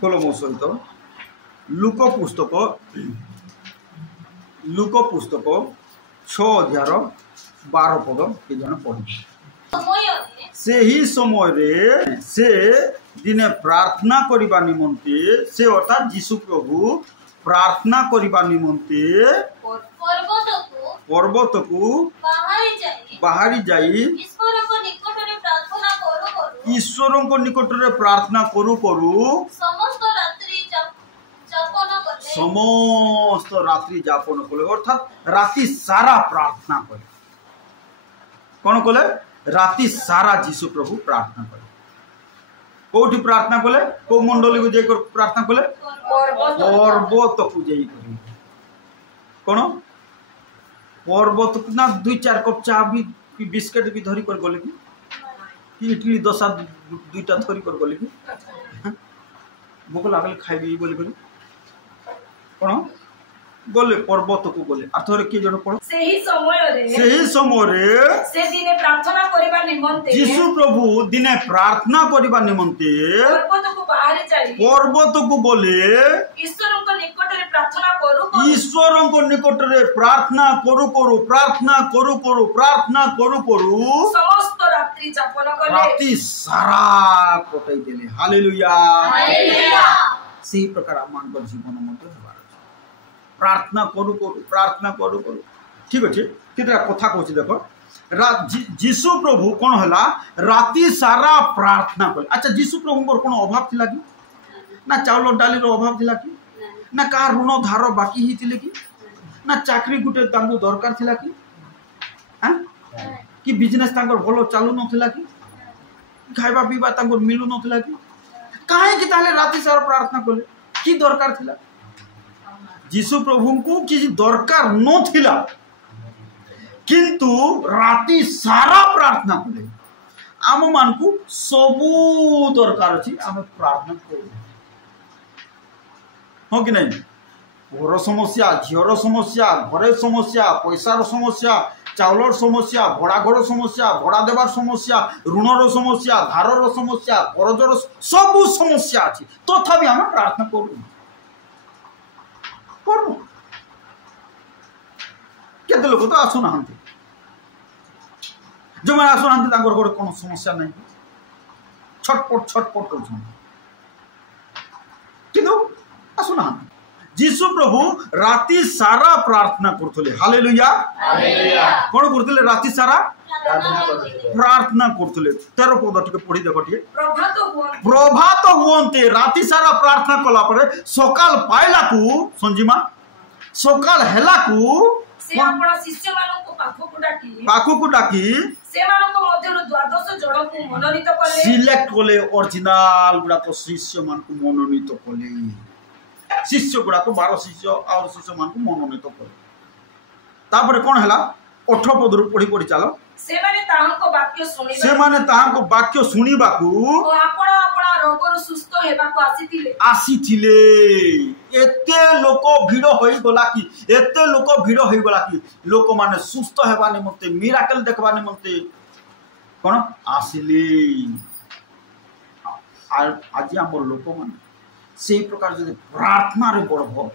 खोल मो सहित लुक पुस्तक 6 अध्याय 12 पद के जन पढ़ी से ही समय रे से दिने प्रार्थना करिबा निमंते से अर्थात यीशु प्रभु प्रार्थना करिबा निमंते पर्वत को बाहरी जाई ईश्वर को निकट रे प्रार्थना करू करू समस्त रात्रि जापन कले अर्थात राति सारा प्रार्थना करे कौन कले राति सारा यीशु प्रभु प्रार्थना करे कोठी प्रार्थना कले को मंडली को जाई प्रार्थना कले पर्वत को जाई करे कौन पर्वत ना 2-4 कप चाह भी बिस्किट भी धरी कर गले कि इडली दोसा 2टा धरी कर गले कि भोक लागले खाइबी बोली बोली कौन गले पर्वत को गले अर्थरे के जण पड़ सेही समय रे से दिने प्रार्थना करिबा निमंते यीशु प्रभु दिने प्रार्थना करिबा निमंते पर्वत को बाहर जाई पर्वत को गले ईश्वर को निकट रे प्रार्थना करू करू समस्त रात्रि जापन कले राति सारा कटाई देले हालेलुया से प्रकार मान जीवन मत प्रार्थना करू ठीक अच्छे कितना कथा कहूँ देख यीशु प्रभु कौन है राति सारा प्रार्थना कले अच्छा यीशु प्रभु कौन अभाव थिला कि ना चाउल डाली अभाव थिला कि ना का ऋण धार बाकी ही थिले कि ना चाकरी गुटे तांगु दरकार थिला कि हां कि बिजनेस तांगर भलो चालू नथिला कि खाइबा पीबा तांगर मिलु नथिला कि काहे कि ताले राति सारा प्रार्थना कले कि दरकार थिला यीशु प्रभु को किसी दरकार नथिला किंतु राति सारा प्रार्थना कले आम मान को सबू दरकार अछि आम प्रार्थना करू हो कि नहीं घर समस्या झीर समस्या घरे समस्या पैसार समस्या चाउलर समस्या भड़ा घर समस्या भड़ा देवार समस्या ऋणर समस्या धारर समस्या करजर सबू समस्या अछि तथापि आम प्रार्थना करू केते लोक तो आसुना जो मैं आसुना गोटे कौन समस्या नहीं छटपट कर आसुना यीशु प्रभु राति सारा प्रार्थना करथले हालेलुया कौन करथले राति सारा प्रार्थना करथले 13 पद टिके पढ़ी देखो टिके प्रभात हुवंते राति सारा प्रार्थना कला परे सकाल पाइला को संजीमा सकाल हेला को से अपना शिष्य मानन को पाखो को डाकी से मानन को मध्य 12 जण को मनोनीत कले सिलेक्ट कले ओरिजिनल गुडा को शिष्य मान को मनोनीत कले शिष्य गुडा को 12 शिष्य और शिष्य मान को मनोनीत कले तापर कोन हला 8 पदरु पढ़ी चलो से माने ताहाको वाक्य सुनिबा को आपण रोगर सुस्थ हेबा को आसीथिले एते लोक भीड़ होई गला कि लोक माने सुस्थ हेबा निमंते मिराकल देखबा निमंते कोन आसिले आज हमर लोक माने सेही प्रकार जदि प्रार्थना रे बढ़बो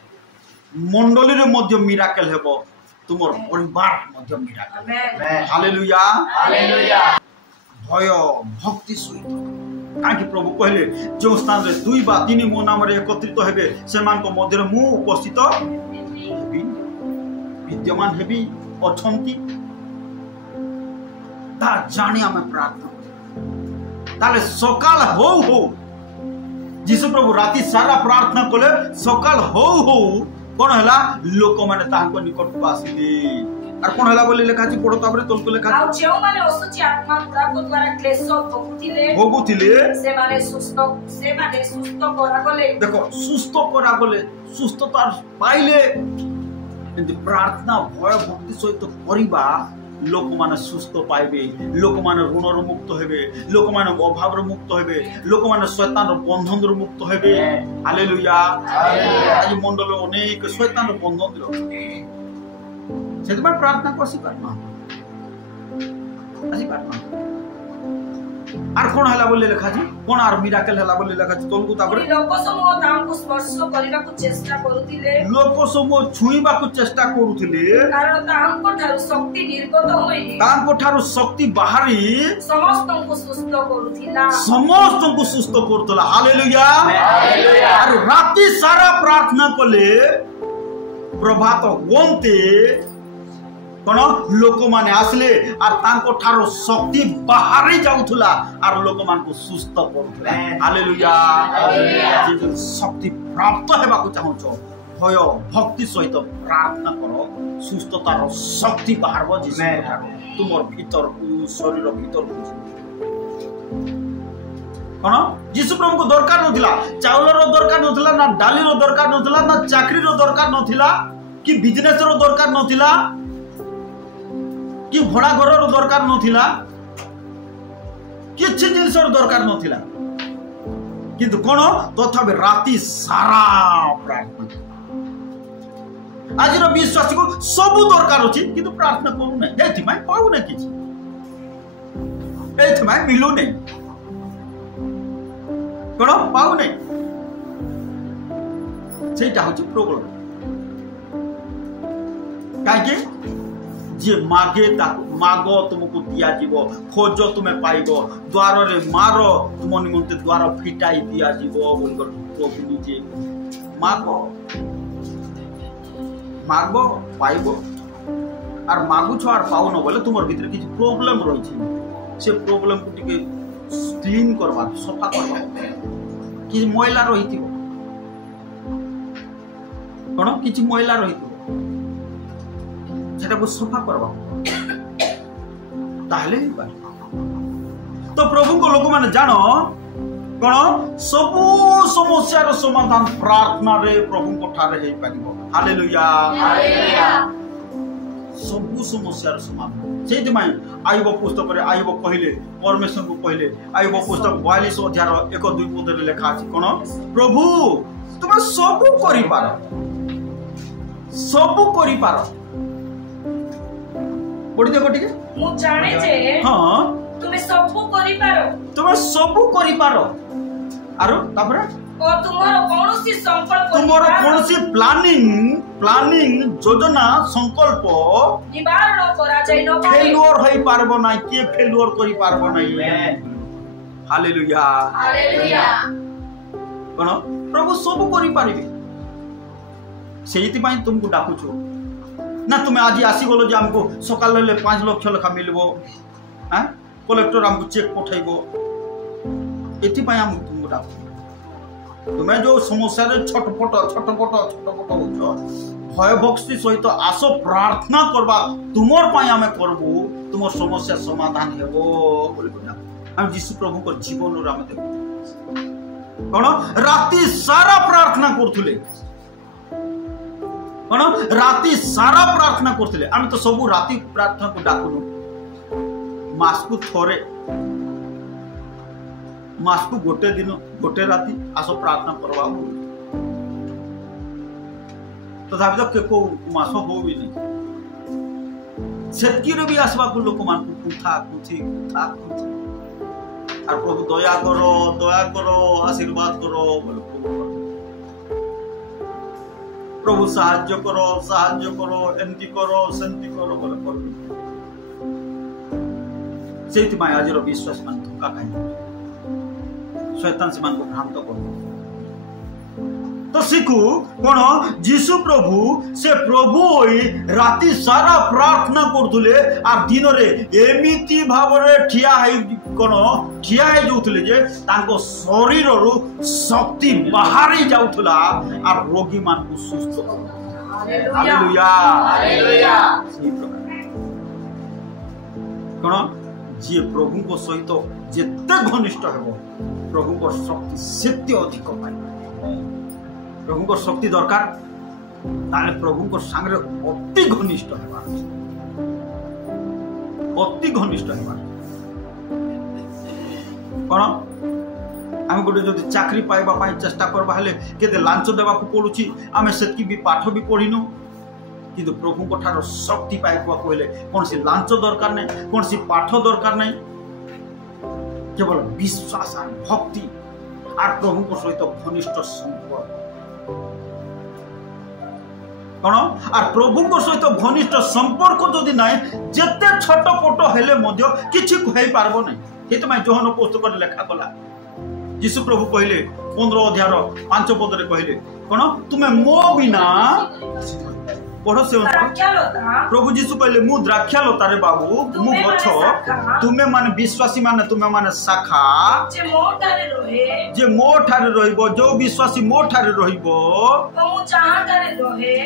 मंडली रे मध्य मिराकल हेबो तुमर परिवार मध्य मिराकल हालेलुया भय भक्ति सहित काकि प्रभु कहले जो स्थान रे 2 बा 3 मो नाम रे एकत्रित हेबे सेमान को मध्य रे मु उपस्थित हेबी विद्यमान हेबी अछंती ता जानि हमें प्रार्थना ताले सकाल हो यीशु प्रभु राति सारा प्रार्थना कले सकाल हो कौन है लोक माने ताहाको निकट को आसिले आर कोन हला बोले लेखा छी पढो ताबरे तोल को लेखा आ जेउ माने असुचि आत्मा गुडा को द्वारा क्लेश भोगुथिले से माने सुस्त करा गले देखो सुस्त करा गले सुस्तता पाइले किंतु प्रार्थना भय भक्ति सहित करिबा लोक माने सुस्त पाइबे लोक माने ऋणर मुक्त हेबे लोक माने अभावर मुक्त हेबे लोक माने शैतानर बंधनर मुक्त हेबे हालेलुया आज मंडल अनेक शैतानर बंधन दिलो से प्रार्थना करसी पारमा আর কোন হেলা বলি লেখা আছে কোন আর মিরাকেল হেলা বলি লেখা আছে তলকু তারপরে লোক সমূহ তাଙ୍କୁ স্পর্শ କରିବାକୁ চেষ্টা କରୁଥିଲେ লোক সমূহ ছুঁইବାକୁ চেষ্টা କରୁଥିଲେ କାରଣ ତାଙ୍କ ଠାରୁ ଶକ୍ତି ନିର୍ଗତ ହୋଇ ତାଙ୍କ ଠାରୁ ଶକ୍ତି ବାହାରି ସମସ୍ତଙ୍କୁ ସୁସ୍ଥ କରୁଥିଲା ସମସ୍ତଙ୍କୁ ସୁସ୍ଥ କରୁଥିଲା ହାଲେଲୁୟା আর রাতি সারা প্রার্থনা কলে প্রভাত হতে কোন লোক মানে আসলে আর তাঙ্ক ঠারো শক্তি বাহারে যাউথলা আর লোক মানকু সুস্থ করুথলা হালেলুয়া যে শক্তি প্রাপ্ত হেবাকু চাহুছ ভয় ভক্তি সহিত প্রার্থনা কর সুস্থতার শক্তি বাহারব যিশু তোমার ভিতর শরীর ভিতর কোন যিশু প্রভুকে দরকার নথিলা চাউলর দরকার নথিলা না ডালির দরকার নথিলা না চাকরির দরকার নথিলা কি বিজনেসর দরকার নথিলা কি ভড়া ঘরর দরকার নথিলা কিছু জিনিসর দরকার নথিলা কিন্তু কোন তথাপি রাতি সারা প্রার্থনা আজর বিশ্বাসী সবু দরকার আছে কিন্তু প্রার্থনা করু না এইথিমাই পাও না কিছু এইথিমাই মিলু নাই কোন পাও নাই সেইটা হচ্ছে প্রবলেম কাইকে যে মাগে মাগ তোমাকে দিয়াযিব খোঁজ তুমি পাইব দ্বারে মার তুম নিমন্তে দ্বার ফিটাই দিয়াযিব বলি প্রভু নিজে মাগ মাগব পাইব আর মাগুছ আর পাওন বলে তোমার ভিতরে কিছু প্রবলেম রয়েছে সে প্রবলেম কু টিকে ক্লিন করবা সফা করবা কিছু ময়লা রহিথিব কোন কিছু ময়লা রহিথিব সেটাকে সফা করবা তাহলে তো প্রভুଙ୍କ ଲୋକମାନେ ଜାଣ কোন ସବୁ ସମସ୍ୟାର ସମାଧାନ ପ୍ରାର୍ଥନାରେ ପ୍ରଭୁଙ୍କ ଠାରେ ହେଇପାରିବ ହାଲେଲୁୟା ସବୁ ସମସ୍ୟାର ସମାଧାନ ସେଇଥିପାଇଁ ଆୟୁବ ପୁସ୍ତକରେ ଆୟୁବ କହିଲେ ପରମେଶ୍ୱରଙ୍କୁ କହିଲେ ଆୟୁବ ପୁସ୍ତକ 42 ଅଧ୍ୟାୟର 1-2 ପଦରେ ଲେଖା ଅଛି কোন ପ୍ରଭୁ ତୁମେ ସବୁ କରିପାର পড়ি দেখো ঠিক ମୁଁ ଜାଣେ ଯେ হ্যাঁ ତୁମେ ସବୁ କରିପାର তুমি সবু করিপারো আর তারপরে ଓ ତୁମର କୌଣସି ସଂକଳ୍ପ তোমার কোনসি প্ল্যানিং যোজনা সংকল্প ନିବାରଣ କରାଯାଇ ନ ପାରେ ফেলুয়ার হই পারবো না কে ফেলুয়ার করি পারবো না হালেলুয়া ହାଲେଲୁୟା কোন প্রভু সবু করি পারিবে সেইথিপাই তুমকু ডাকুছো না তুমি আজি আসি গলো যে আমকো সকাল হলে 5 লক্ষ লেখা মিলব হ্যাঁ কলেক্টর আমকো চেক পঠাইব এথিপাই আমি তুমকু ডাকু তুমি যে সমস্যার ছটপট হচ্ছ ভয় ভক্তি সহিত আস প্রার্থনা করবা তোমার পাই আমি করবু তোমার সমস্যার সমাধান হেব বলি আমি যীশু প্রভুঙ্কর জীবনর আমি দেখু কোন রাতি সারা প্রার্থনা করুলে কোন রাতি সারা প্রার্থনা করুলে আমি তো সবু রাতি প্রার্থনা কু ডাকুনু মাসকু থরে মাসকু গোটে দিন গোটে রাতি আস প্রার্থনা করবা তথাপি তো কেউ মাস হবি নি সেতকিরে বি আসবাকু লোক মানকু কুথা কুথি আর প্রভু দয়া করো আশীর্বাদ করো বলে প্রভু সাহায্য করো এমতি করো সেমতি করো বলে করবে সেইথিপাই আজর বিশ্বাস মানে ধোকা খাই শয়তান সেমানকু ভ্রান্ত করবে তো শিখু কোন যীশু প্রভু সে প্রভু রাতি সারা প্রার্থনা করুলে আর দিনরে এমিতি ভাবে ঠিয়া হই যাউলে যে তাঙ্ক শরীররু শক্তি বাহারে যাউলা আর রোগী মানকু সুস্থ হালেলুয়া সেই প্রকার কোন যে প্রভুঙ্ক সহিত যেতে ঘনিষ্ঠ হব প্রভুঙ্ক শক্তি সেতে অধিক পাইব প্রভুঙ্কর শক্তি দরকার তাহলে প্রভুঙ্কর সাংরে অতি ঘনিষ্ঠ হবার কোন আমি গোটে যদি চাকরি পাইবা পাই চেষ্টা করবা হলে কেতে লাঞ্চ দেবাকু পড়ুছি আমি সেতকি বি পাঠ বি পড়িনু কিন্তু প্রভুঙ্ক ঠার শক্তি পাইবা কইলে কোনসি লাঞ্চ দরকার নাই কোনসি পাঠ দরকার নাই केवल विश्वास और भक्ति और प्रभु को सहित घनिष्ठ संपर्क कौन और प्रभु को सहित घनिष्ठ संपर्क जदि ना जिते छोट पोट हेले किसी कही पारब ना ये जोहन पुस्तक लेखा गला यीशु प्रभु कहले 15 अध्याय 5 पद कहले कौन तुम्हें मो बिना पढ़ से प्रभु जीशु कहले मु द्राक्षालता रे बाबू मु गछ तुमे माने विश्वासी माने तुमे माने शाखा जे मो ठारे रहिबो जो विश्वासी मो ठारे रहिबो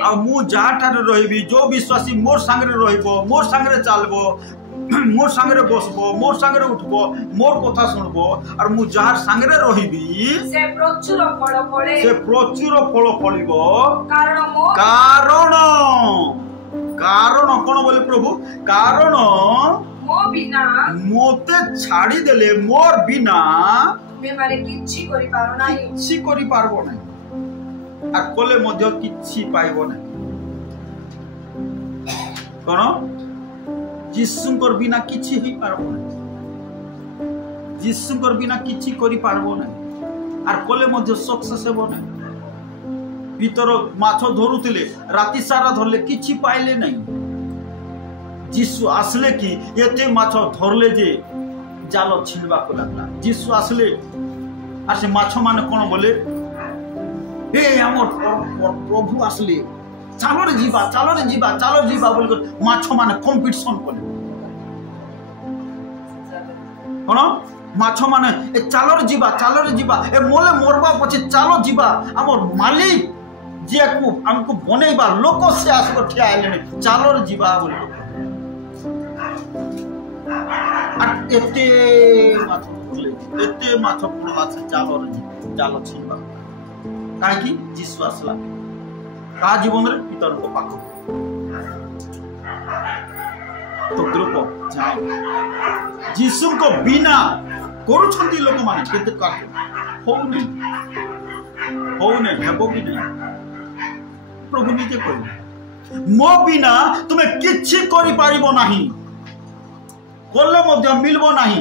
आ मु जहा ठारे रहिबी जो विश्वासी मोर संगे रहिबो मोर संगे चलबो मोर संगे बसबो मोर संगे उठबो मोर कथा सुनबो और मु जहार संगे रहिबी से प्रचुर फल फलिबो कारण कोन बोले प्रभु कारण मो बिना मोते छाड़ी देले मोर बिना तुमे माने किछि करि पारबो नै आ कोले मध्य किछि पाइबो नै कोन जीशुंकर बिना किछि ही पारबो नै जीशुंकर बिना किछि करि पारबो नै आर कोले मध्य सक्सेस हेबो नै भीतर माछ धरुतिले राति सारा धरले किछि पाइले नै जीशु आसले कि एते माछ धरले जे जाल छिड़बा को लागला जीशु आसले आ से माछ माने कोन बोले हे हमर प्रभु आसले चलो रे जीवा बोल कर माछ माने कंपटीशन कले कोन माछ माने ए चलो रे जीवा ए मोले मोरबा पछे चलो जीवा हमर मालिक जे को हमको बनेबा लोक से आसको ठिया आइले चलो रे जीवा बोल एते माछ पड़ला से चलो रे जाल छिबा काहे कि जीसु आसला का जीवन रे पितर को पाख तो ग्रुप जाओ जीसु को बिना करूछंती लोक माने केते का होउनी हेबो कि नै प्रभु निजे कहले मो बिना तुमे किछि करि पारिबो नाही कोले मध्य मिलबो नाही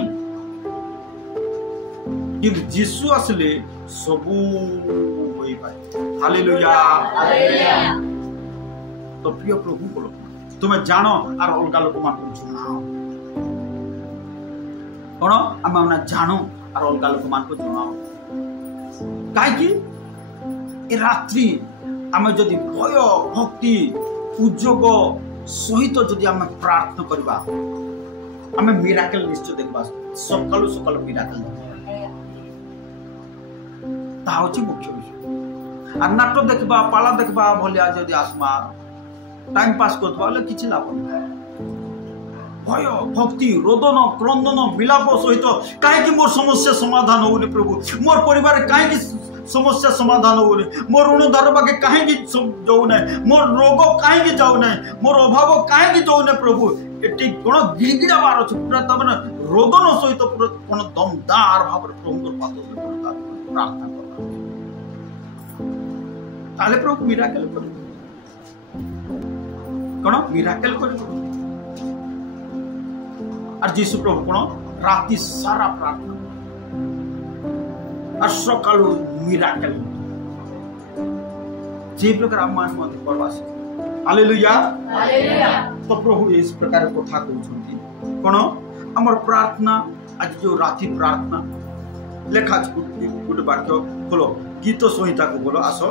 कि जीसु आसले सबु होई पाए हालेलुया तो प्रिय प्रभु को तुम्हें जानो और अलग लोक मान सुनाओ कौन आम जानो और अलग लोक मान सुनाओ कहीं ए रात्रि आम जदि भय भक्ति उद्योग सहित जदि आम प्रार्थना करबा आम मिराकल निश्चय देखबा सकालू सकाल मिराकल ताउची मुख्य विषय आ नाटक देखबा पाला देखबा भलिया जदि आसमा टाइम पास करथबा ले किछि लाभ नै भय भक्ति रोदन क्रंदन विलाप सहित काहे कि मोर समस्या समाधान होउनी प्रभु मोर परिवार काहे कि समस्या समाधान होउनी मोर ऋण दरबा के काहे कि जाउ नै मोर रोग काहे कि जाउ नै मोर अभाव काहे कि जाउ नै प्रभु एटी कोन गिड़गिड़ा मार छ पूरा तबन रोदन सहित पूरा कोन दमदार भाव प्रभु को पातो प्रार्थना कर ताले प्रभु मिराकल कर कोन मिराकल कर और जीसु प्रभु कोन राति सारा प्रार्थना और सकालू मिराकल जे प्रकार मान मत परवास हालेलुया तो प्रभु इस प्रकार कथा कहउछंती कोन हमर प्रार्थना आज जो राति प्रार्थना लेखा गुड वाक्य खोलो गीत संहिता को बोलो आसो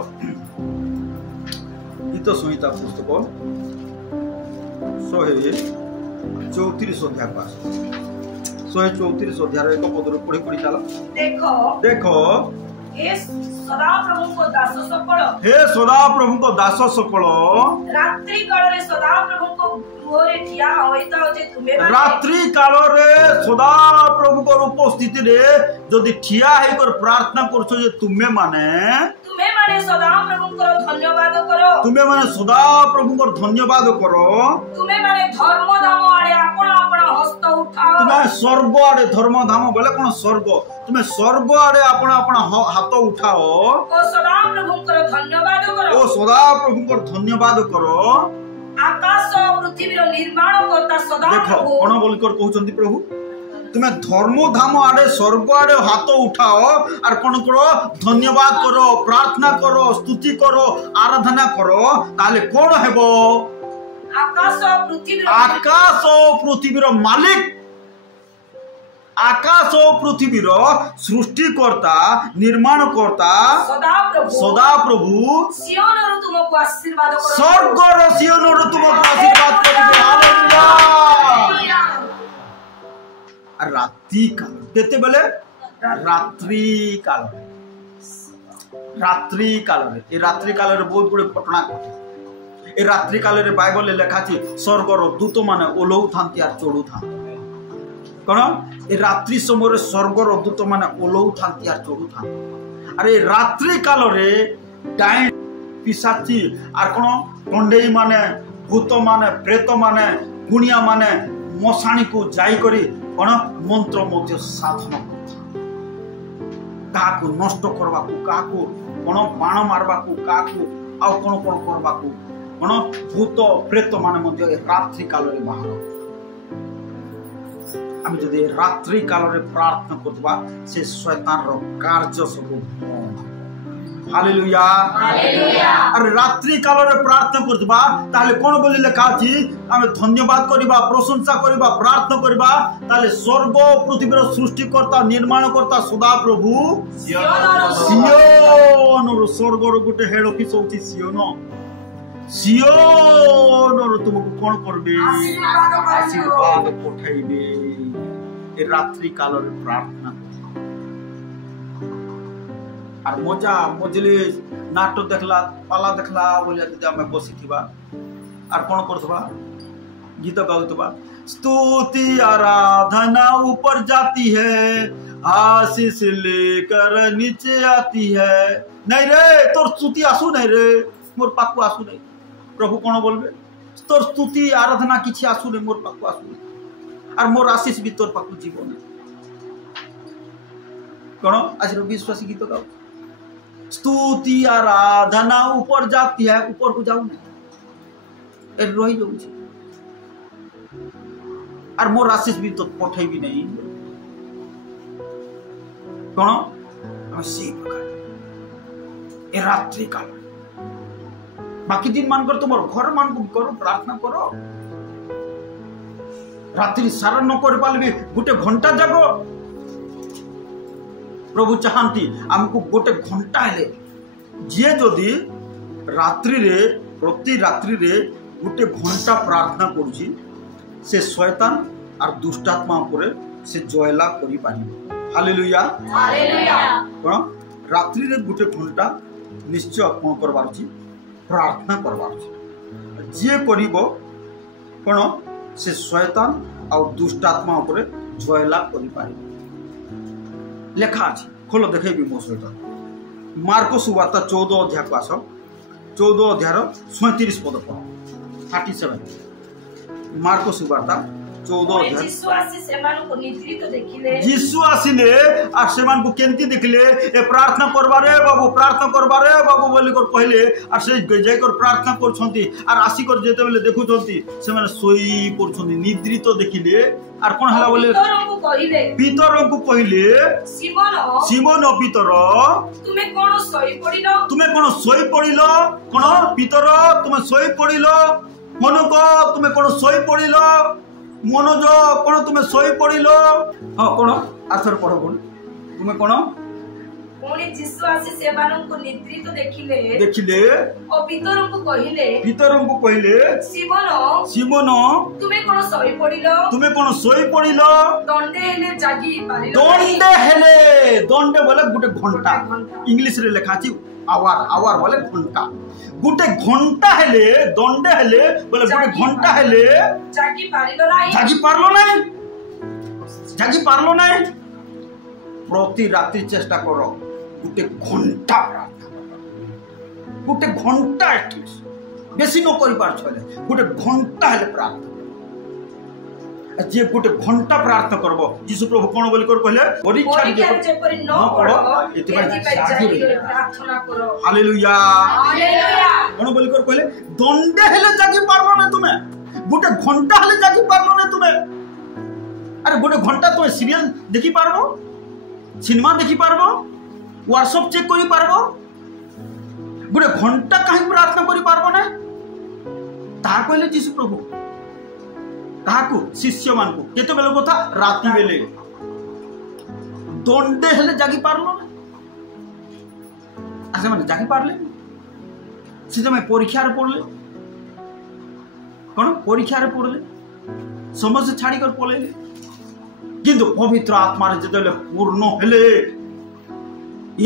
गीत संहिता पुस्तक 134 अध्याय पास 134 अध्याय एक पद पढ़ी पढ़ी चला देखो हे सदा प्रभु को दास सकल रात्रि काल रे सदा प्रभु को गृहरे ठिया होइता जे तुमे रात्रि काल रे सदा प्रभु को उपस्थिति रे जदि ठिया हे कर प्रार्थना करछो जे तुमे माने सदा प्रभु को धन्यवाद करो तुमे माने सदा प्रभु को धन्यवाद करो तुमे माने धर्म धाम आड़े आपण आपण हस्त उठाओ तुमे स्वर्ग आड़े धर्म धाम बोले कोन स्वर्ग तुमे स्वर्ग आड़े आपण आपण हाथ उठाओ ओ सदा प्रभु को धन्यवाद करो आकाश और पृथ्वी रो निर्माण करता सदा प्रभु कोन बोल कर कहउचंती प्रभु তুমি ধর্মধাম আড়ে স্বর্গ আড়ে হাত উঠাও আর কোন করো ধন্যবাদ করো প্রার্থনা করো স্তুতি করো আরাধনা করো তাহলে কোন হেব আকাশ ও পৃথিবীর মালিক আকাশ ও পৃথিবীর সৃষ্টিকর্তা নির্মাণকর্তা সদাপ্রভু স্বর্গর সিয়নর তোমাকে আশীর্বাদ করিবে হালেলুয়া। আর রাত্রি কাল কেতেবেলে রাত্রি কালরে এই রাত্রি কালের বহুত গুড়ে ঘটনা ঘটে। এই রাত্রি কালের বাইবেলে লেখা আছে স্বর্গর দূত মানে ওলৌ থান্তি আর চড়ু থান্তি কোন এই রাত্রি সময়ের স্বর্গর দূত মানে ওলৌ থান্তি আর চড়ু থান্তি। আর এই রাত্রি কালরে ডাইন পিসাচি আর কোন টন্ডেই মানে ভূত মানে প্রেত মানে গুণিয়া মানে মশাণীକୁ যাই করি কোন মন্ত্র মধ্য সাধন কাহাକୁ নষ্ট করবাকু কাহাକୁ কোন বাণ মারবাকু কাহাକୁ ଆଉ কোন কোন করবাকু কোন ভূত প্রেত মানে মধ্য এই রাত্রি কালরে বাহার। আমি যদি রাত্রি কালরে প্রার্থনা করবা সে শয়তানর কার্য সবু হালেলুয়া হালেলুয়া। আর রাত্রি কালরে প্রার্থনা করবা তাহলে কোন বলি লেখা আছে আমি ধন্যবাদ করিবা প্রশংসা করিবা প্রার্থনা করিবা তাহলে স্বর্গ পৃথিবীর সৃষ্টিকর্তা নির্মাণকর্তা সদাপ্রভু সিয়নর স্বর্গর গোটে হেড অফিস হচ্ছে সিয়নর তোমাকে কোন করবে আশীর্বাদ পঠাইবে। এই রাত্রি কালরে প্রার্থনা আর মজা মজলিস নাটক দেখলা পালা দেখলা বলে যদি আমি বসিথিবা আর কোন করথবা गीत गाउतबा स्तुति आराधना ऊपर जाती है आशीष लेकर नीचे आती है। नहीं रे तोर स्तुति आसु नहीं रे मोर पाकु आसु नहीं। प्रभु कोन बोलबे तोर स्तुति आराधना किछि आसु नहीं मोर पाकु आसु नहीं और मोर आशीष भी तोर पाकु जीवन कोन आज विश्वासी गीत गाउ स्तुति आराधना ऊपर जाती है ऊपर को जाऊ नहीं ए रही जाऊ और मोर आशीष भी तो पठे भी नहीं कौन से प्रकार ए रात्रि काल बाकी दिन मान कर तुम घर मान को करो प्रार्थना करो रात्रि सारा न कर पाले गोटे घंटा जागो प्रभु चाहती आमको गोटे घंटा हेले जे जदि रात्रि रे प्रति रात्रि रे गोटे घंटा प्रार्थना करुची से शैतान और दुष्टात्मा उपरे से जयलाभ करि पारिबो। Hallelujah hallelujah. कोन रात्रि रे गुटे घंटा निश्चय कोन करबार छी प्रार्थना करबार छी जे करिवो कोन से शैतान और दुष्टात्मा उपरे जयलाभ करि पारिबो। लेखा अछि खोलो देखैबी मो सहित मार्को सुवार्ता 14 अध्याय को आस 14 अध्याय 37 पद पढ 37 मार्को सुवार्ता 14 अध्याय यीशु आसिले आ सेमान को केंती देखले ए प्रार्थना करबारे बाबू बोली कर कहले आ से जाय कर प्रार्थना करछंती आर आसी कर जेते बेले देखुछंती से माने सोई परछंती निद्रित देखिले आर कोन हला बोले पीतर को कहले सिमोन पीतर तुमे कोन सोई पडिलो कोन पीतर तुमे सोई पडिलो मनोज तुमे कोन सोई पडिलो मनोज कोन तुमे सोई पडिलो हां कोन आथर पढो कोन तुमे कोन कोने जिसु आसी सेवानन को निद्रित देखिले ओ पीतर को कहिले सिमोन तुमे कोन सोई पडिलो दंडे हेले दंडे बोले गुटे घंटा इंग्लिश रे लिखा अछि आवर बोले घंटा गुटे घंटा हेले दंडे हेले बोले गुटे घंटा हेले जागी पारलो नहीं प्रति रात्रि चेष्टा करो गुटे घंटा प्रार्थना गुटे घंटा एटलिस्ट बेसी न करि पार छले गुटे घंटा हेले प्रार्थना जे गुटे घंटा प्रार्थना करबो यीशु प्रभु कोन बोली कर कहले परीक्षा जे परि न पड़ो एते जागी प्रार्थना करो। Hallelujah hallelujah. कोन बोली कर कहले दंडे हेले जागी पारलो न तुमे गुटे घंटा हेले जागी पारलो न तुमे अरे गोटे घंटा तुम सीरियल देखी पारबो, सिनेमा देखी पारबो, व्हाट्सएप चेक करी पारबो, गोटे घंटा कहीं प्रार्थना करी पारबो ना? ता कहले जीशु प्रभु ताकू शिष्य मान को केते बेले कथा राति बेले दंडे हेले जागी पारलो ना? आसे माने जागी पारले से जमे परीक्षा रे पड़ले कोन परीक्षा रे पड़ले समझ छाड़ी कर पळेले किंतु पवित्र आत्मा रे जतले पूर्ण हेले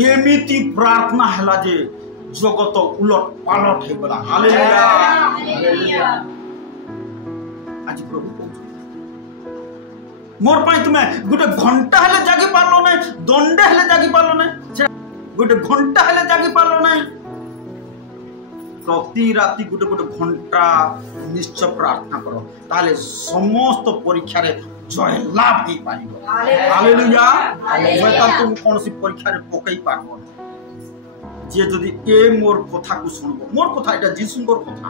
एमिति प्रार्थना हला जे जगत उलट पालट हे गला। Hallelujah hallelujah. आज प्रभु मोर पाई तुमे गोटे घंटा हेले जागी पारलो नै, दंडे हेले जागी पारलो नै, गोटे घंटा हेले जागी पारलो नै। प्रति राति गोटे गोटे घंटा निश्चय प्रार्थना करो ताले समस्त परीक्षा रे जय लाभ ही पाइबो। हालेलुया। शैतान तुम कोनसी परीक्षा रे पकई पारबो जे जदि ए मोर कथा को सुनबो, मोर कथा एटा जीसुंकर कथा,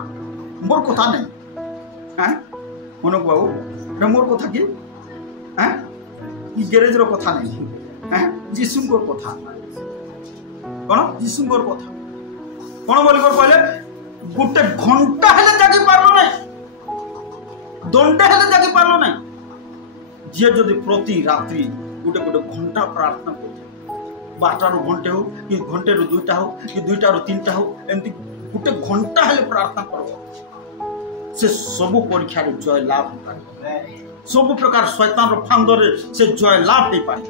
मोर कथा नै हैं मनोक बाबू, एटा मोर कथा की हैं ई गैरेज रो कथा नै हैं जीसुंकर कथा कोन जीसुंकर कथा कोन बोली कर कहले गोटे घंटा हेले जागी पारलो नै, दंडे हेले जागी पारलो नै। जे जदि प्रति रात्रि गोटे गोटे घंटा प्रार्थना कर 12 घंटे हो कि घंटे रो 2टा हो कि 2टा रो 3टा हो एमती गोटे घंटा हेले प्रार्थना करो से सब परीक्षा रे जय लाभ हो पारे, सब प्रकार शैतान रो फांदरे से जय लाभ हे पारे।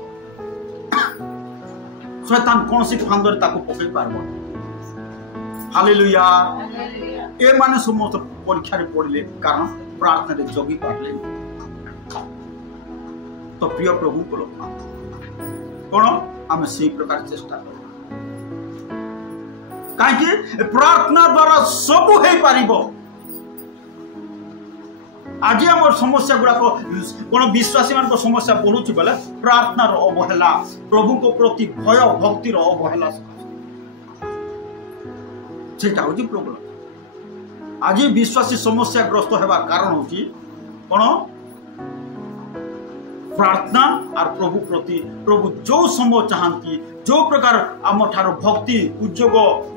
शैतान कौन सी फांदरे ताको पकई पारबो। हालेलुया। ए माने समस्त परीक्षा रे पड़ले कारण प्रार्थना रे जगी पारले। तो प्रिय प्रभु को कोन आम से प्रकार चेष्टा कर कहीं प्रार्थना द्वारा सब हो पारिबो। आज आम समस्या गुड़ाक कौन विश्वासी मान समस्या बढ़ुची बेले प्रार्थनार अवहेला, प्रभु को प्रति भय भक्तिर अवहेला सेटा होची प्रॉब्लम। आज विश्वासी समस्या ग्रस्त हेबा कारण होची कौन प्रार्थना और प्रभु प्रति प्रभु जो समय चाहती जो प्रकार आम ठार भक्ति उद्योग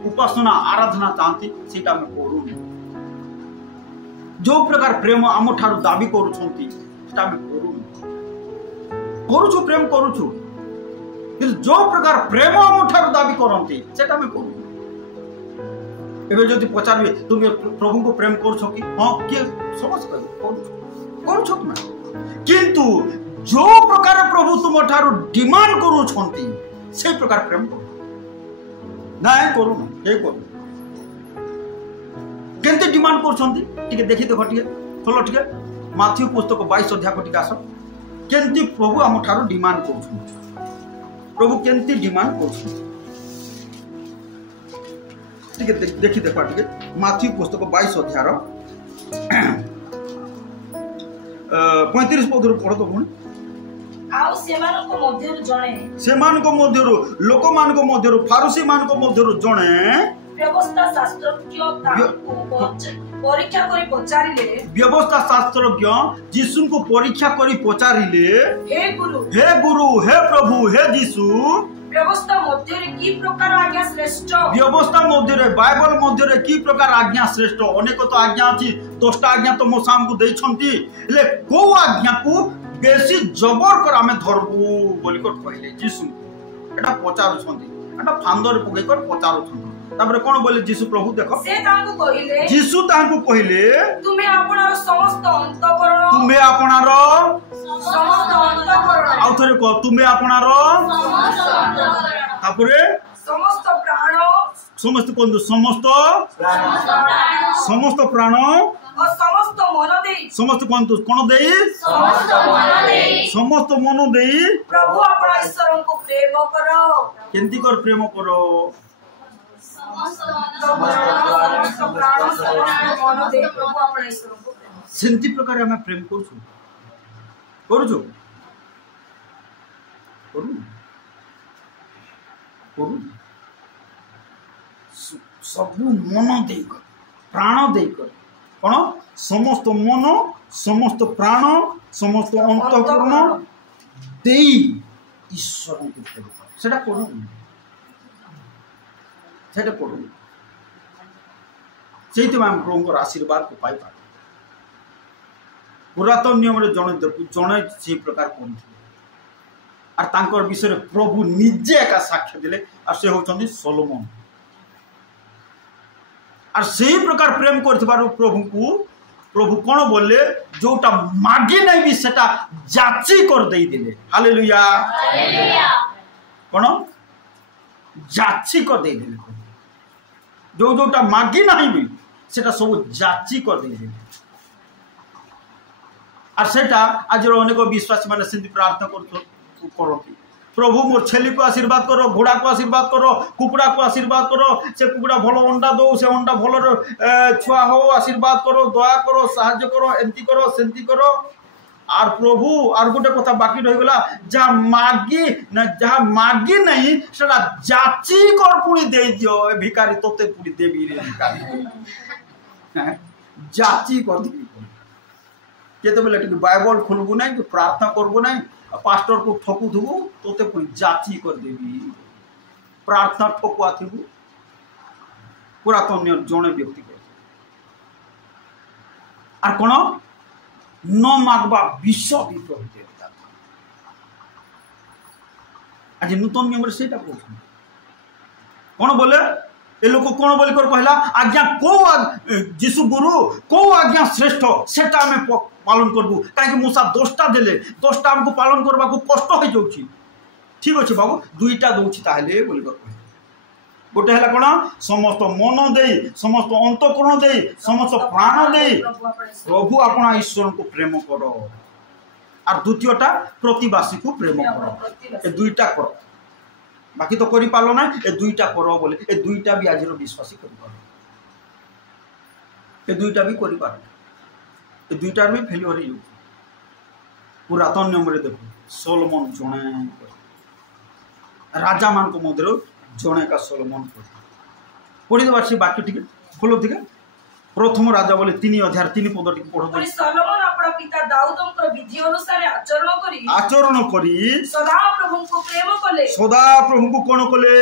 उपासना आराधना चाहती सेटा आम करूँ, जो प्रकार प्रेम आम ठार दाबी करुछंती सेटा आम करूँ प्रेम करूछु किंतु जो प्रकार प्रेम आम ठार दाबी करंती सेटा आम करूँ। एबे जदि पचारबे तुम प्रभु को प्रेम करूछो कि हां के समझ करूछो ना, किंतु जो प्रकार प्रभु तुम ठार डिमांड करूछंती से प्रकार प्रेम करू नाय करू ए करू केंते डिमांड करूछंती टिके देखि देखो टिके खोलो टिके माथ्यू पुस्तक 22 अध्याय को टिके आसो केंते प्रभु हम ठार डिमांड करूछंती, प्रभु केंते डिमांड करूछंती टिके देखि देखो टिके माथ्यू पुस्तक 22 अध्याय 35 पद पढ़ो तो पुणी आउ सेमानको मध्यरु जणे सेमानको मध्यरु लोकमानको मध्यरु फारूसी मानको मध्यरु जणे व्यवस्था शास्त्रज्ञ परीक्षा करी पचारिले व्यवस्था शास्त्रज्ञ यीशु को परीक्षा करी पचारिले हे गुरु हे प्रभु हे यीशु व्यवस्था मध्यरे की प्रकार आज्ञा श्रेष्ठ, व्यवस्था मध्यरे बाइबल मध्यरे की प्रकार आज्ञा श्रेष्ठ। अनेक तो आज्ञा अछि 10टा आज्ञा तो मो साम को दैछंती ले को आज्ञा को बेसी जबर कर आमे धरबू बोली कर कहले यीशु एटा पचारु छंती एटा फांदर पकई कर पचारु छंती। तापर कोन बोले यीशु प्रभु देखो से तांको कहिले यीशु तांको कहिले तुमे आपनार समस्त अंतःकरण तुमे आपनार समस्त अंतःकरण आउ थरे को तुमे आपनार समस्त अंतःकरण तापरे समस्त प्राण समस्त कोन समस्त प्राण और समस्त मन देई समस्त कोन देई समस्त मन देई प्रभु आपन ईश्वर को प्रेम करो। केंती कर प्रेम करो सेंती प्रकार हमें प्रेम करूछु करूछु करू करू सब मन देकर प्राण देकर कौन समस्त मन समस्त प्राण समस्त अंतःकरण देई ईश्वर को प्रेम कर सेटा पढ़ो सेटा पढ़ो से प्रभुଙ୍କର आशीर्वाद को पाई पार पुरातन नियम जड़े से प्रकार पढ़ुଥିଲେ और तांकर विषय प्रभु निजे एका साक्ष्य देले और से होचंदी सोलोमन और से प्रकार प्रेम करथिबार प्रभु को प्रभु कौन बोले जोटा मागी नहीं भी सेटा जाची कर दे दिले हालेलुया कौन जाची कर दे दिले जो जोटा मागी नहीं भी सेटा सब जाची कर दे दिले और सेटा आज अनेक विश्वासी माने सिंधी प्रार्थना करती प्रभु मोर छेली को आशीर्वाद करो घोड़ा को आशीर्वाद करो कुकुड़ा को आशीर्वाद करो से कुकुड़ा भल अंडा दो से अंडा भल छुआ हो आशीर्वाद करो दया करो साहाय्य करो एमती करो सेमती करो और प्रभु और गोटे कथा बाकी रहीगला जहाँ मागी नहीं सेटा जाची कर पुणी दे दियो भिकारी तोते पुणी देवी रे भिकारी जाची कर देवी केते बेले टिके बाइबल खोलबु नहीं कि प्रार्थना करबु नहीं पास्टर को ठकु थबु तोते पुणी जाची कर देवी प्रार्थना ठकुआ थबु पुरातन जड़े व्यक्ति कर और कौन न मागवा विष भी प्रभु देवता आज नूतन नियम से कौन बोले ए लोक कौन बोली कर कहला आज्ञा को जीशु गुरु को आज्ञा श्रेष्ठ सेटा आम पालन करबू कहीं मूसा 10टा देले 10टा हमको पालन करबा को कष्ट हो जाउछि ठीक अछि बाबू 2टा दउछि ताहले बोली कर कहला गोटे है कौन समस्त मन दे समस्त अंतःकरण दे समस्त प्राण दे प्रभु अपना ईश्वर को प्रेम करो और द्वितीयटा प्रतिवासी को प्रेम करो ए 2टा करो बाकी तो करि पालो ना ए 2टा करो बोले ए 2टा भी आज विश्वासी करि पारो ए 2टा भी करि पारो ए 2टार भी फेलियर हो पुरातन नियम रे देखो सोलोमन जणे राजा मान को मध्य जणे का सोलोमन पढ़ी देवार से बाकी टिके खोलो ठीक प्रथम राजा बोले 3 अध्याय 3 पद टिके पढ़ो पुनी सोलोमन अपना पिता दाऊदंकर विधि अनुसार आचरण करी सदा प्रभु को प्रेम कले सदा प्रभु को कोन कले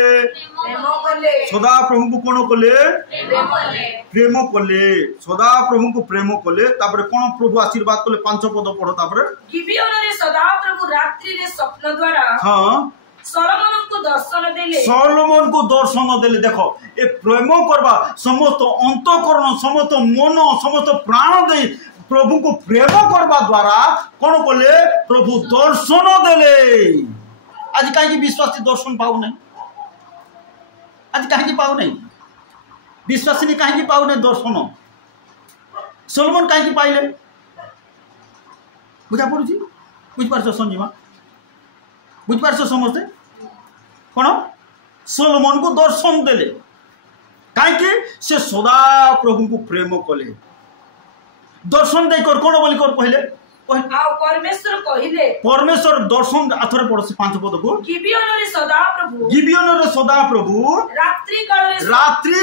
प्रेम कले सदा प्रभु को कोन कले प्रेम कले सदा प्रभु को प्रेम कले तापर कोन प्रभु आशीर्वाद कले 5 पद पढ़ो तापर गिबियोन रे सदा प्रभु रात्रि रे स्वप्न द्वारा हां सोलोमन को दर्शन देले देखो ए प्रेम करबा समस्त अंतःकरण समस्त मन समस्त प्राण दे प्रभु को प्रेम करबा द्वारा कौन कले प्रभु दर्शन देले आज कहीं विश्वासी दर्शन पाऊ नहीं आज कहीं पाऊ नहीं विश्वासी कहीं पाऊ नहीं दर्शन सोलोमन कहीं पाइले बुझा पड़ुछि बुझ पारछ संजीवा बुझ पारछ समझते कौन सोलोमन को दर्शन देले कहीं से सदा प्रभु को प्रेम कले दर्शन दे कर कौन बोली कर कहले परमेश्वर दर्शन आथरे पड़ोसी 5 पद को गिबियोन रे सदा प्रभु रात्रि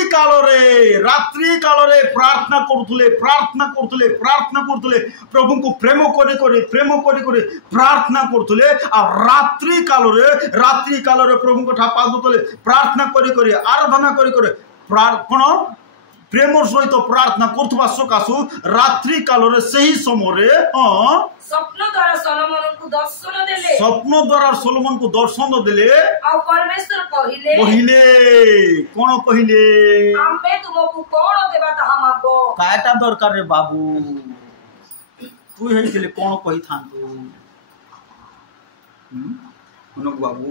काल रे प्रार्थना करथुले प्रभु को प्रेम करे प्रार्थना करथुले और रात्रि काल रे प्रभु को ठापा दउतले प्रार्थना करे आराधना करे कौन प्रेम सहित प्रार्थना करथुबा सकासु रात्रि काल रे सही समय स्वप्न द्वारा सोलोमन को दर्शन देले आ परमेश्वर कहिले कौन कहिले आम्बे तुमको कोन देबा ताहा मागो काटा दरकार रे बाबू तू हेइले कोन कहि थांतु मनोक बाबू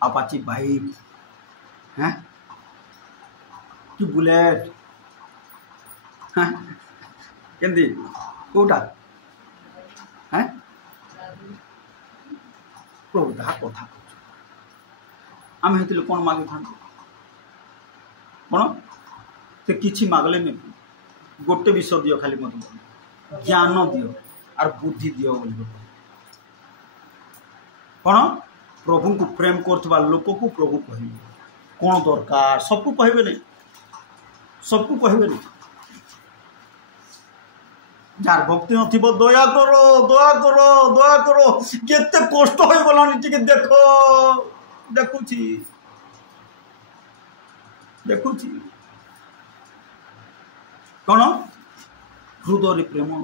अपाची बाइक हैं कि बुलेट केंदी कोटा हैं प्रभुदा कथा आम हेतिले कोन मागे था कोन से किछि मागले नहीं गोटे विषय दियो खाली मत ज्ञान दियो और बुद्धि दियो बोल कोन प्रभु को प्रेम करथबा लोक को प्रभु कहिबे कोन दरकार सबको कहबे नहीं जार भक्ति नथिबो दया करो दया करो दया करो केते कष्ट होई गलानी टिके देखो देखुची देखुची कौन हृदय प्रेम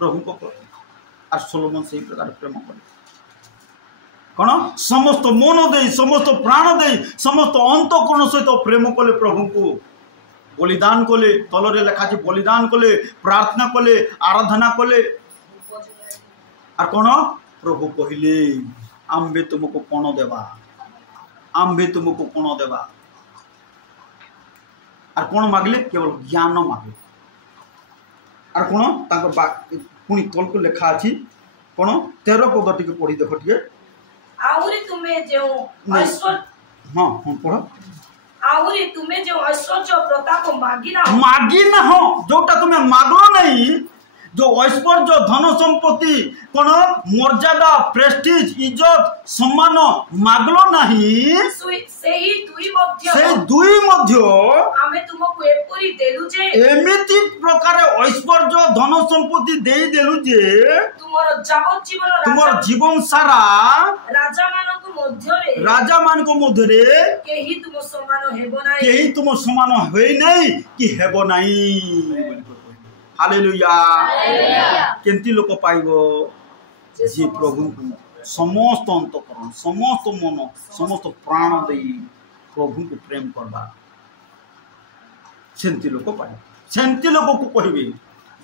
प्रभु को और सोलोमन से प्रकार प्रेम करे कौन समस्त मन दे समस्त प्राण दे समस्त अंतःकरण सहित प्रेम कले प्रभु को बलिदान कले तलरे लेखा बलिदान कले प्रार्थना कले आराधना कले और कौन प्रभु कहले आम्बे तुमको कौन देवा आम्बे तुमको कौन देवा और कौन मागले केवल ज्ञान मागे और कौन पुणी तल को लेखा अच्छी कौन 13 पद टी पढ़ी देख टे आउरी तुम्हें जो ऐश्वर्य हाँ हाँ पढ़ आउरी तुम्हें जो ऐश्वर्य प्रताप मागी ना हो जोटा तुम्हें मागलो नहीं जो ऐश्वर्य धन संपत्ति कौन मर्यादा प्रेस्टीज इज्जत सम्मान मागलो नहीं से दुई मध्य आमे तुमको एपरी देलु जे एमिति प्रकार ऐश्वर्य धन संपत्ति दे देलु जे तुमर जीवन सारा राजा मान को मध्य रे केही तुम समान हेबो नाही केही तुम समान होई नहीं कि हेबो नहीं हालेलुया केंती लोक पाइबो जे प्रभु को समस्त अंतःकरण समस्त मन समस्त प्राण दे प्रभु को प्रेम करबा सेंती लोक पाइबो सेंती लोक को कहबे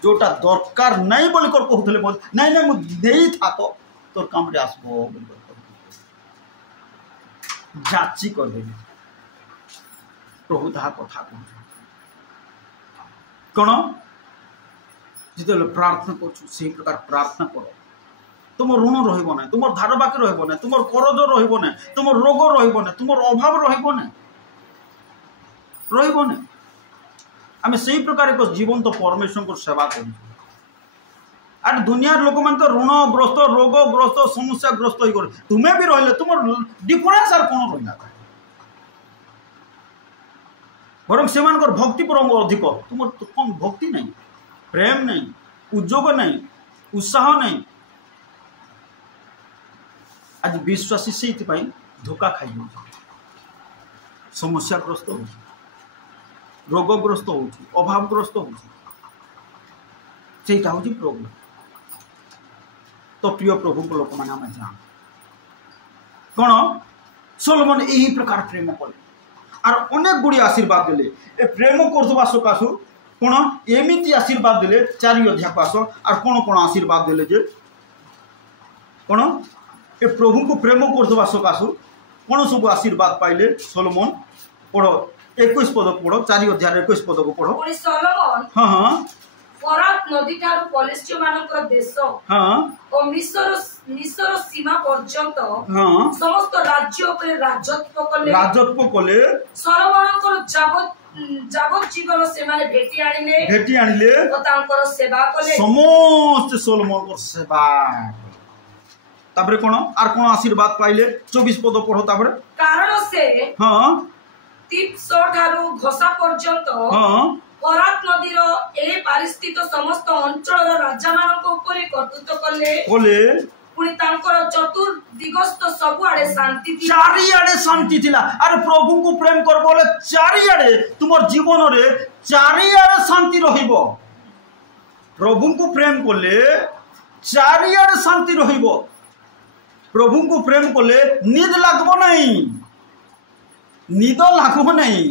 जोटा दरकार नहीं बोल कर कहथले बोल नहीं नहीं मु देई था तो तोर काम रे आसबो बोल जाची कर दे प्रभु ता कथा कोन जिते प्रार्थना कर प्रकार प्रार्थना कर तुम ऋण रहिबो ना तुम धार बाकी रहिबो ना तुम करज रहिबो ना तुम रोग रहिबो ना तुम अभाव रहिबो ना रहिबो ना आमे सही प्रकार एक जीवन तो परमेश्वर को सेवा कर आर दुनिया लोक मान तो ऋणग्रस्त रोगग्रस्त समस्याग्रस्त हो गए तुम्हें भी रहिले तुम डिफरेंस आर कौन रहिला बरं से भक्ति पर अधिक तुम कौन भक्ति नहीं प्रेम नहीं उद्योग नहीं उत्साह नहीं आज विश्वासी से धोखा खाई समस्याग्रस्त हो रोगग्रस्त हो अभावग्रस्त हो प्रॉब्लम तो प्रिय प्रभु को लोक मैंने आम जान कौन सोलोमन यही प्रकार प्रेम कले और अनेक गुड़ी आशीर्वाद देले ए प्रेम करथबा सकाशु कौन एमती आशीर्वाद देले 4 अध्याय को आस और कौन कौन आशीर्वाद देले जे कौन ए प्रभु को प्रेम करथबा सकाशु कौन सब आशीर्वाद पाइले सोलोमन पढ़ो 21 पद पढ़ो 4 अध्याय 21 पद को पढ़ो सोलोमन हाँ हाँ फरात नदी ठारू पलिस्टिय मानकर देश हाँ और मिस्र सीमा पर्यंत हाँ समस्त राज्य उपरे राजत्व कले सोलोमनकर जाबत जीवन से माने भेटी आनिले तो तांकर सेवा कले समस्त सोलोमन को सेवा तापरे कोन आर कोन आशीर्वाद पाइले 24 पद पढ़ो तापरे कारण से हां तीप्सो ठारू घोसा पर्यंत हां फरात नदीर ए पारिस्थित समस्त अंचल राजा मानक ऊपर कर्तृत्व कले पुणी तांकर चतुर्दिगस्त सब आड़े शांति थी चारिआडे शांति थिला अरे प्रभु को प्रेम कर बोले चारिआडे तुमर जीवन रे चारिआडे शांति रहिबो प्रभु को प्रेम कोले चारिआडे शांति रहिबो प्रभु को प्रेम कोले नींद लागबो नहीं नींद लागबो नहीं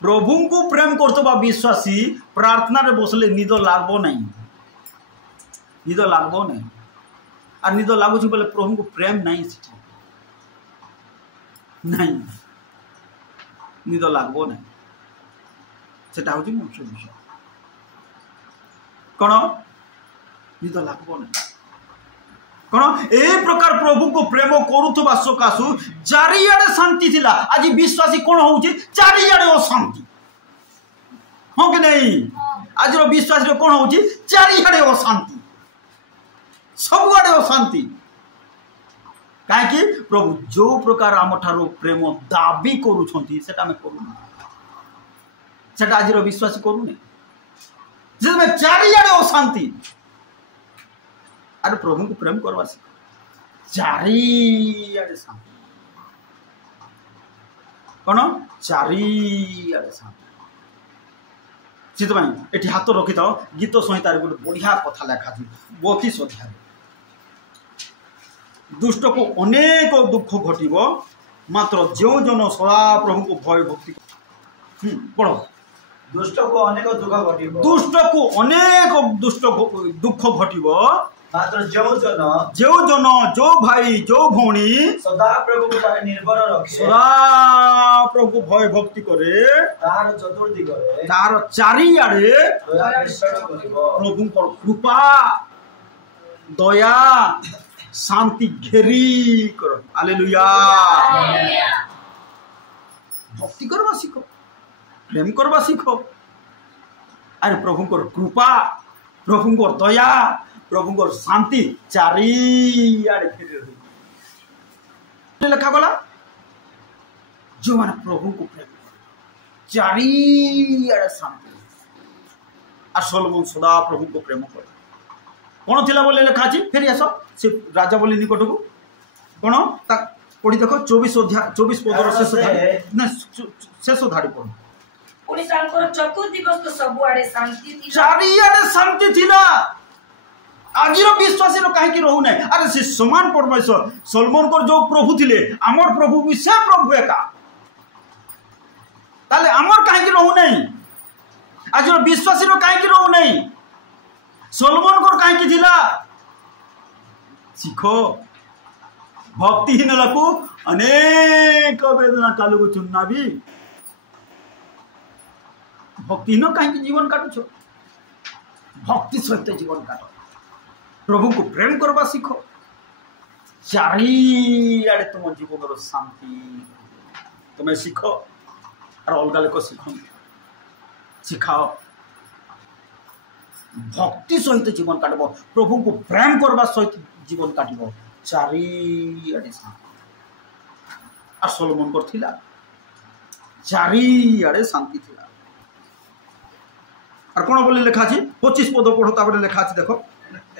प्रभु को प्रेम करतबा विश्वासी प्रार्थना रे बसले नींद लागबो नहीं नींद लागबो नहीं और निद लगुच बोले प्रभु को प्रेम नहीं नहीं निद लगबो नहीं सेटा होची मुख्य विषय कौन निद लगबो नहीं कौन ए प्रकार प्रभु को प्रेम करुथबा सकाशु चारिआडे शांति थिला आज विश्वासी कौन होची चारिआडे अशांति हो कि नहीं आज रो विश्वासी रो कौन होची चारिआडे अशांति सबुआडे अशांति कहीं प्रभु जो प्रकार आम ठारो प्रेम दाबी करूछंती सेटा में करूना सेटा आज विश्वास करूने जिसमें चारियाडे अशांति अरे प्रभु को प्रेम करवा चारियाडे शांति कौन चारियाडे शांति से हाथ रखी था गीत संहितार गोटे बढ़िया कथा लेखा 32 अध्याय दुष्ट को अनेक दुख घटब मात्र जो जन सदा प्रभु को भय भक्ति पढ़ो दुष्ट को अनेक दुख घटब दुख घटब मात्र जो जन जो भाई जो भौणी सदा प्रभु को निर्भर रखे सदा प्रभु को भय भक्ति करे तार चतुर्दिगरे तार चारियाडे प्रभु प्रभु कृपा दया शांति घेरी कर हालेलुया भक्ति करवा सीख प्रेम करवा सीख अरे प्रभु को कृपा प्रभु को दया प्रभु को शांति चारियाडे घेरी रही लिखा गला जो माने प्रभु को प्रेम चारियाडे शांति आ सोलोमन सदा प्रभु को प्रेम कर कौन थिला बोले लिखा अछि फेर आस से राजा बोली निकट को कौन ता पढ़ी देखो 24 अध्याय 24 पदर शेष धाड़ी ना शेष धाड़ी पढ़ो पुणी तांकर चतुर्दिगस्त सबुआडे शांति थिला चारियाडे शांति थिला आजिर विश्वासी कहीं रहू ना अरे से समान परमेश्वर सलमान को जो प्रभु थिले आमर प्रभु भी से प्रभु एका ताले आमर कहीं रहू नहीं आजिर विश्वासी कहीं रहू नहीं सलमान को कहीं थिला सीखो भक्तिहीन लको अनेक वेदना कालू को चुनना भी भक्तिहीन कहीं जीवन काटुछ भक्ति सहित जीवन काट प्रभु को प्रेम करवा सीख चारियाडे तुम जीवन शांति तुम्हें सीख और अलग लोक सीख शिखाओ भक्ति सहित जीवन काटब प्रभु को प्रेम करवा सहित जीवन काटब चारियाडे शांति और सोलोमन को थिला चारियाडे शांति थिला और कौन बोले लिखा छी 25 पद पढ़ो तापर लिखा छी देखो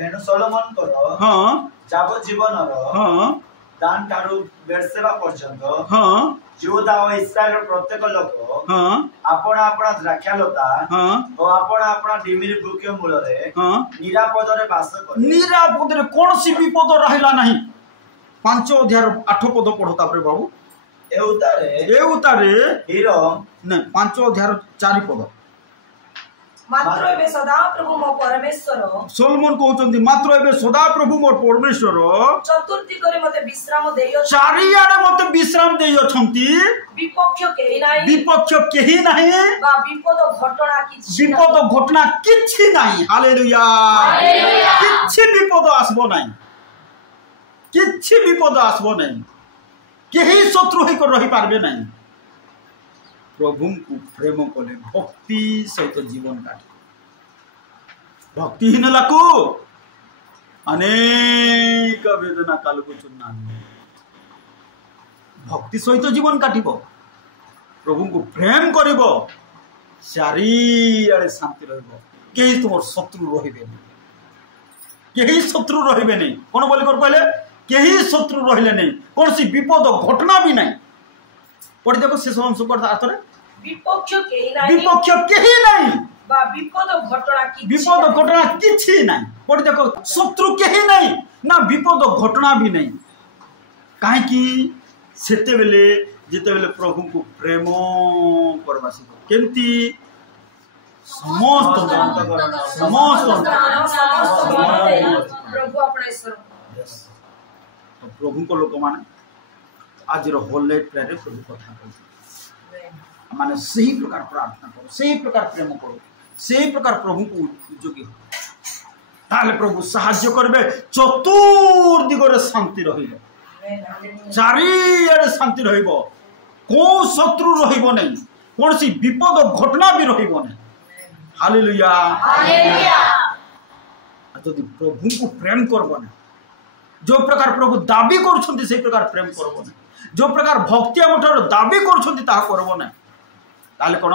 एनु सोलोमन को हां जाब जीवन हां दान ठारू बेरसेबा पर्यंत हां यहूदा और इस्राएल प्रत्येक लोक हां आपण आपण द्राक्षालता हां और आपण आपण डिमिर वृक्ष मूल रे हां निरापद रे वास करे निरापद रे कौन सी विपद रहला नहीं 5 अध्याय 8 पद पढ़ो तापर बाबू एउतारे हीरो नहीं 5 अध्याय 4 पद मात्र एबे सदा प्रभु मो परमेश्वर सोलोमन कहउचंदी मात्र एबे सदा प्रभु मोर परमेश्वर चतुर्दिगरे मते विश्राम देयो चारियाडे मते विश्राम देयो छंती विपक्ष केही नाही बा विपद घटना किछि नाही हालेलुया किछि विपद आसबो नाही किछि विपद आसबो नाही केही शत्रु होई कर रही पारबे नाही प्रभु को प्रेम कले भक्ति सहित जीवन काटे भक्तिहीन लाको अनेक वेदना काल को चुनना भक्ति सहित जीवन काटिब प्रभु को प्रेम करिब चारियाडे शांति रहिब केही तुम शत्रु रहिबे केही शत्रु रहिबे नहीं कोन बोली कर कहले केही शत्रु रहिले नहीं कौन सी विपद घटना भी नहीं पढ़ी देखो शेष अंश पढ़ता आतरे विपक्ष केही नहीं बा विपद घटना किछि नहीं पढ़ी देखो शत्रु केही नहीं ना विपद घटना भी नहीं काहे कि सेते बेले जेते बेले प्रभु को प्रेम करबा सिखो केमती समस्त प्रभु अपने ईश्वर तो प्रभु को लोक माने आज होल नाइट प्रेयर प्रभु कथा कहते माने सही प्रकार प्रार्थना करो सही प्रकार प्रेम करो सही प्रकार प्रभु को उद्योगी हो ताले प्रभु साहाय्य करबे चतुर्दिगरे शांति रहिबो चारियाडे शांति रहिबो को शत्रु रहिबो नहीं कौन सी विपद घटना भी रहिबो नहीं हालेलुया हालेलुया यदि प्रभु को प्रेम करबो ना जो प्रकार प्रभु दाबी करुछंती से प्रकार प्रेम करबो ना जो प्रकार भक्ति हमठार दाबी करुछंती ता करबो ना ताले कोन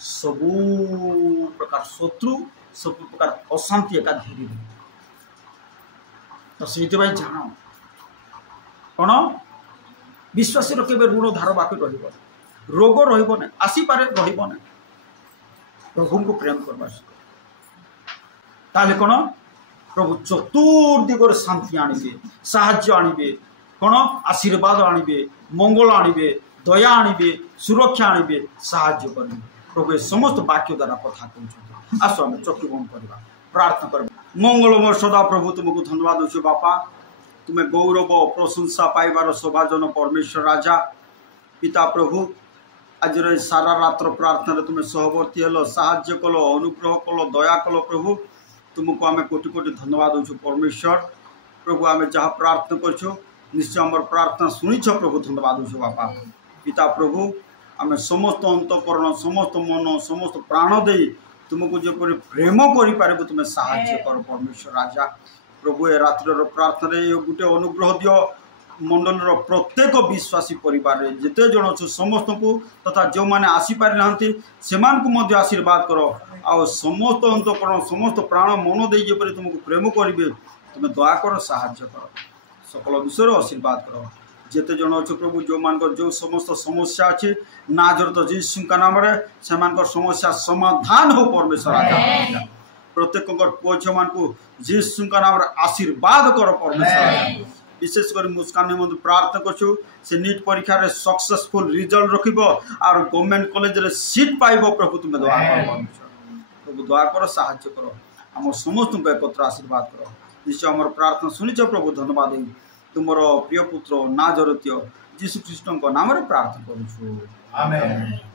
सबु प्रकार शत्रु सब प्रकार अशांति एका धीरे तो से जान कौन विश्वासी के ऋण धार बाकी रोग रही आसीपे रहा प्रभु को प्रेम करवा ताले कौन प्रभु चतुर्दिगर शांति आणवे साहाय्य आणवे कौन आशीर्वाद आणवे मंगल आणवे दया आणवे सुरक्षा आणवे साहाय्य करेंगे प्रभु समस्त वाक्य द्वारा कथा कहते आस आम चक्षु बंद करवा प्रार्थना कर मंगलमय सदा प्रभु तुमको धन्यवाद दे बापा तुम्हें गौरव प्रशंसा पाइबार सौभाजन परमेश्वर राजा पिता प्रभु आज सारा रात्र प्रार्थना तुम्हें सहवर्ती हेल साहाय्य कल अनुग्रह कल दया कल प्रभु तुमको आम कोटि कोटि धन्यवाद दे परमेश्वर प्रभु आम जहाँ प्रार्थना कर निश्चय आम प्रार्थना शुणीच प्रभु धन्यवाद दे बापा पिता प्रभु आम समस्त अंतकरण समस्त मन समस्त प्राण दे तुमको जपरी प्रेम कर तुम्हें साहाय्य कर परमेश्वर राजा प्रभु ए रात्र प्रार्थना गोटे अनुग्रह दियो मंडल प्रत्येक विश्वासी परिवार जिते जन अच्छे समस्त को तथा जो मैंने आसीपारि ना से आशीर्वाद कर आ समस्त अंतकरण समस्त प्राण मन दे जपरी तुमको प्रेम करेंगे तुम्हें दया कर साहाय्य कर सकल विषय आशीर्वाद कर जिते जन अच्छे प्रभु जो मान जो समस्त समस्या अच्छे नाजरत यीशु का नाम से समस्या समाधान हो परमेश्वर राजा प्रत्येक पुओ झील मान यीशु का नाम आशीर्वाद कर परमेश्वर विशेषकर मुस्कान निमंत प्रार्थना करछु से नीट परीक्षा रे सक्सेसफुल रिजल्ट रखिबो और गवर्नमेंट कॉलेज रे सीट पाइबो प्रभु तुम दया कर परमेश्वर प्रभु दया कर साहाय्य कर हम समस्त को एकत्र आशीर्वाद कर निश्चय हमर प्रार्थना सुनिछ प्रभु धन्यवाद तुमर प्रिय पुत्र नाजरतीय यीशु ख्रीष्ट नाम रे प्रार्थना करूछु आमेन।